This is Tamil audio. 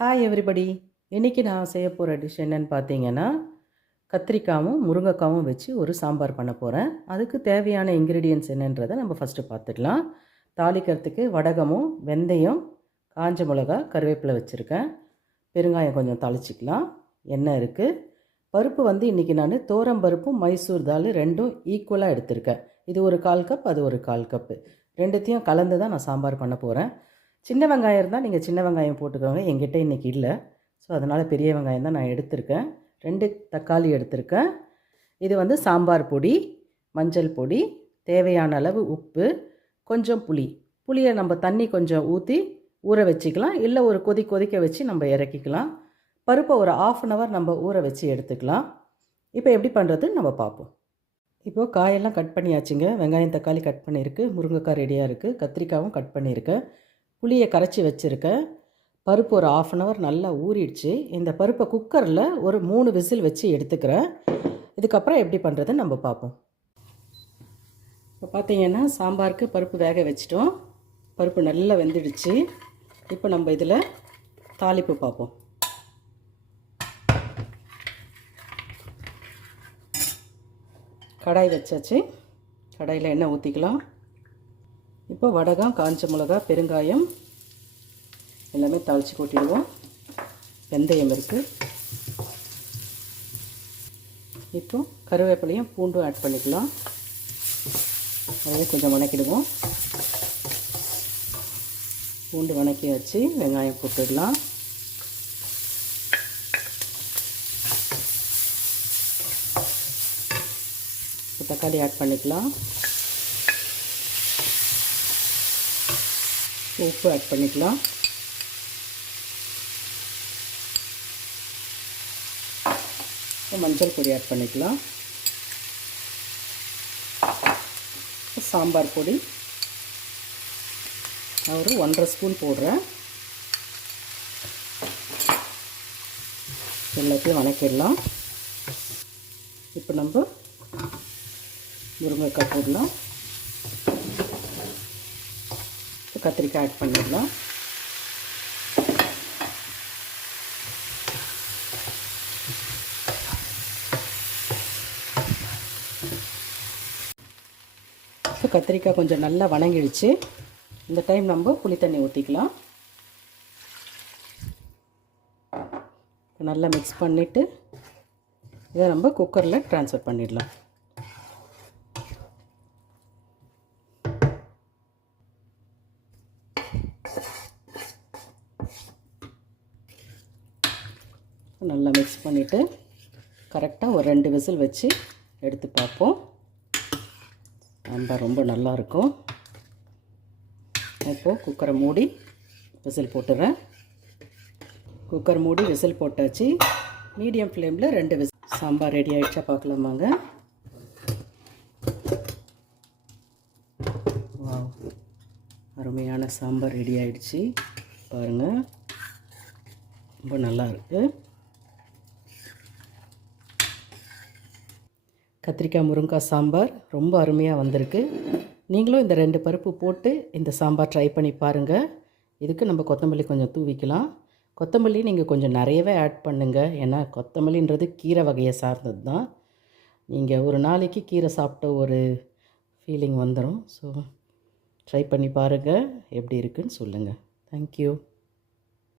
Hi everybody. இன்றைக்கி நான் செய்ய போகிற டிஷ் என்னென்னு பார்த்தீங்கன்னா, கத்திரிக்காயும் முருங்கைக்காவும் வச்சு ஒரு சாம்பார் பண்ண போகிறேன். அதுக்கு தேவையான இன்க்ரீடியன்ட்ஸ் என்னன்றதை நம்ம ஃபஸ்ட்டு பார்த்துக்கலாம். தாளிக்கிறதுக்கு வடகமும் வெந்தயம், காஞ்ச மிளகா, கருவேப்பிலை வச்சுருக்கேன். பெருங்காயம் கொஞ்சம் தாளிச்சிக்கலாம். எண்ணெய் இருக்குது. பருப்பு இன்றைக்கி நான் பருப்பும் மைசூர் தால் ரெண்டும் ஈக்குவலாக எடுத்திருக்கேன். இது ஒரு 1/4 கப், அது ஒரு 1/4 கப்பு. ரெண்டுத்தையும் கலந்து தான் நான் சாம்பார் பண்ண போகிறேன். சின்ன வெங்காயம் இருந்தால் நீங்கள் சின்ன வெங்காயம் போட்டுக்கோங்க. என்கிட்ட இன்றைக்கி இல்லை. ஸோ அதனால் பெரிய வெங்காயம் தான் நான் எடுத்திருக்கேன். 2 தக்காளி எடுத்திருக்கேன். இது சாம்பார் பொடி, மஞ்சள் பொடி, தேவையான அளவு உப்பு, கொஞ்சம் புளியை நம்ம தண்ணி கொஞ்சம் ஊற்றி ஊற வச்சுக்கலாம். இல்லை ஒரு கொதிக்க வச்சு நம்ம இறக்கிக்கலாம். பருப்பை ஒரு 1/2 அன் ஹவர் நம்ம ஊற வச்சு எடுத்துக்கலாம். இப்போ எப்படி பண்ணுறதுன்னு நம்ம பார்ப்போம். இப்போது காயெல்லாம் கட் பண்ணியாச்சுங்க. வெங்காயம் தக்காளி கட் பண்ணியிருக்கு, முருங்கைக்காய் ரெடியாக இருக்குது, கத்திரிக்காயும் கட் பண்ணியிருக்கேன், புளியை கரைச்சி வச்சுருக்கேன். பருப்பு ஒரு 1/2 அன் ஹவர் நல்லா ஊறிடுச்சு. இந்த பருப்பை குக்கரில் ஒரு 3 விசில் வச்சு எடுத்துக்கிறேன். இதுக்கப்புறம் எப்படி பண்ணுறதுன்னு நம்ம பார்ப்போம். இப்போ பார்த்தீங்கன்னா சாம்பாருக்கு பருப்பு வேக வச்சிட்டோம். பருப்பு நல்லா வெந்துடுச்சு. இப்போ நம்ம இதில் தாளிப்பு பார்ப்போம். கடாய் வச்சாச்சு. கடாயில் எண்ணெய் ஊற்றிக்கலாம். இப்போ வடகம், காஞ்ச மிளகா, பெருங்காயம் எல்லாமே தாளித்து கொட்டிடுவோம். வெந்தயம் இருக்குது. இப்போ கருவேப்பிலையும் பூண்டும் ஆட் பண்ணிக்கலாம். அதையும் கொஞ்சம் வணக்கிடுவோம். பூண்டு வணக்கி வச்சு வெங்காயம் போட்டுடலாம். தக்காளி ஆட் பண்ணிக்கலாம். உப்பு ஆட் பண்ணிக்கலாம். மஞ்சள் பொடி ஆட் பண்ணிக்கலாம். சாம்பார் பொடி நான் ஒரு 1.5 ஸ்பூன் போடுறேன். எல்லாத்தையும் வணக்கிடலாம். இப்போ நம்ம முருங்கைக்காய் போடலாம். கத்திரிக்காய் ஆட் பண்ணிடலாம். கத்திரிக்காய் கொஞ்சம் நல்லா வணங்கிடுச்சு. இந்த டைம் நம்ம புளி தண்ணி ஊற்றிக்கலாம். நல்லா மிக்ஸ் பண்ணிவிட்டு இதை நம்ம குக்கரில் ட்ரான்ஸ்ஃபர் பண்ணிடலாம். நல்லா மிக்ஸ் பண்ணிவிட்டு கரெக்டாக ஒரு 2 விசில் வச்சு எடுத்து பார்ப்போம். சாம்பார் ரொம்ப நல்லாயிருக்கும். இப்போது குக்கரை மூடி விசில் போட்டுறேன். குக்கர் மூடி விசில் போட்டாச்சு. மீடியம் ஃப்ளேமில் 2 விசில். சாம்பார் ரெடி ஆகிடுச்சா பார்க்கலாமாங்க. வாவ், அருமையான சாம்பார் ரெடி ஆகிடுச்சு பாருங்கள். ரொம்ப நல்லா இருக்குது. கத்திரிக்காய் முருங்கைக்காய் சாம்பார் ரொம்ப அருமையாக வந்திருக்கு. நீங்களும் இந்த 2 பருப்பு போட்டு இந்த சாம்பார் ட்ரை பண்ணி பாருங்கள். இதுக்கு நம்ம கொத்தமல்லி கொஞ்சம் தூவிக்கலாம். கொத்தமல்லி நீங்கள் கொஞ்சம் நிறையவே ஆட் பண்ணுங்கள். ஏன்னா கொத்தமல்லின்றது கீரை வகையை சார்ந்தது தான். நீங்கள் ஒரு நாளைக்கு கீரை சாப்பிட்ட ஒரு ஃபீலிங் வந்துடும். ஸோ ட்ரை பண்ணி பாருங்கள், எப்படி இருக்குன்னு சொல்லுங்கள். தேங்க்யூ.